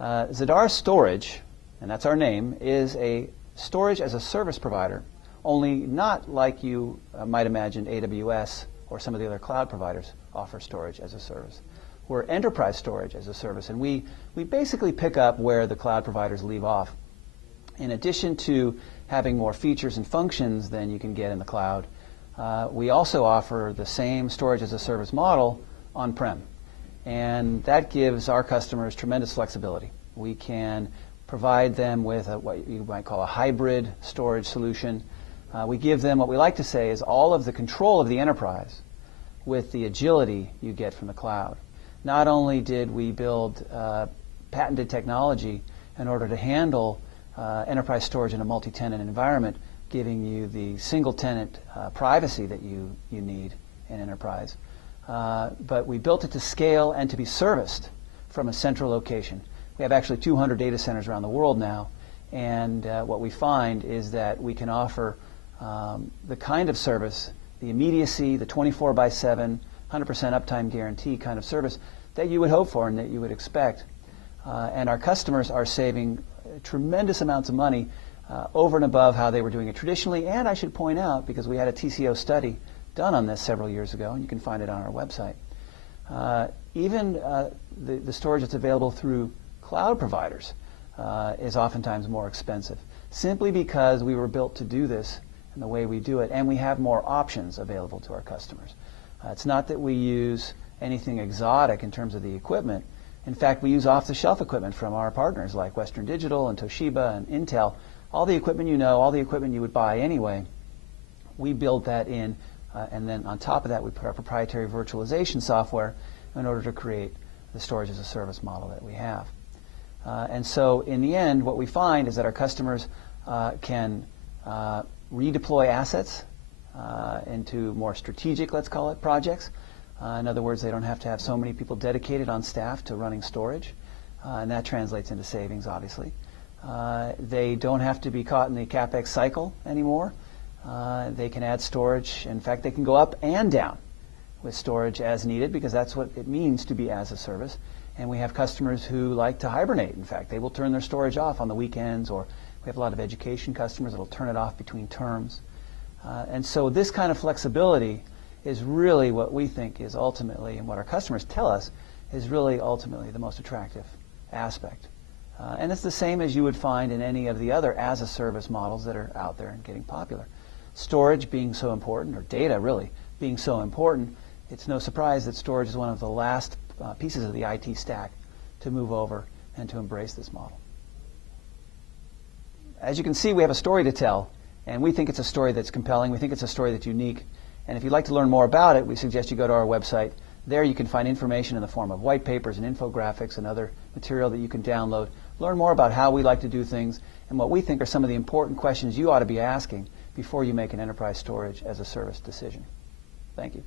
Zadara Storage, and that's our name, is a storage-as-a-service provider, only not like you might imagine AWS or some of the other cloud providers offer storage as a service. We're enterprise storage as a service, and we basically pick up where the cloud providers leave off. In addition to having more features and functions than you can get in the cloud, we also offer the same storage as a service model on-prem. And that gives our customers tremendous flexibility. We can provide them with what you might call a hybrid storage solution. We give them what we like to say is all of the control of the enterprise with the agility you get from the cloud. Not only did we build patented technology in order to handle enterprise storage in a multi-tenant environment, giving you the single-tenant privacy that you need in enterprise, but we built it to scale and to be serviced from a central location. We have actually 200 data centers around the world now, and what we find is that we can offer the kind of service, the immediacy, the 24/7, 100% uptime guarantee kind of service that you would hope for and that you would expect. And our customers are saving tremendous amounts of money over and above how they were doing it traditionally. And I should point out, because we had a TCO study done on this several years ago, and you can find it on our website, even the storage that's available through cloud providers is oftentimes more expensive, simply because we were built to do this in the way we do it, and we have more options available to our customers. It's not that we use anything exotic in terms of the equipment. In fact, we use off-the-shelf equipment from our partners like Western Digital and Toshiba and Intel. All the equipment you know, all the equipment you would buy anyway, we build that in, and then on top of that we put our proprietary virtualization software in order to create the storage as a service model that we have. And so in the end, what we find is that our customers can redeploy assets into more strategic, let's call it, projects. In other words, they don't have to have so many people dedicated on staff to running storage, and that translates into savings, obviously. They don't have to be caught in the CapEx cycle anymore. They can add storage. In fact, they can go up and down with storage as needed, because that's what it means to be as a service. And we have customers who like to hibernate. In fact, they will turn their storage off on the weekends, or we have a lot of education customers that will turn it off between terms. And so this kind of flexibility is really what we think is ultimately, and what our customers tell us, is really ultimately the most attractive aspect. And it's the same as you would find in any of the other as-a-service models that are out there and getting popular. Storage being so important, or data really being so important, it's no surprise that storage is one of the last pieces of the IT stack to move over and to embrace this model. As you can see, we have a story to tell, and we think it's a story that's compelling. We think it's a story that's unique. And if you'd like to learn more about it, we suggest you go to our website. There you can find information in the form of white papers and infographics and other material that you can download. Learn more about how we like to do things and what we think are some of the important questions you ought to be asking before you make an enterprise storage as a service decision. Thank you.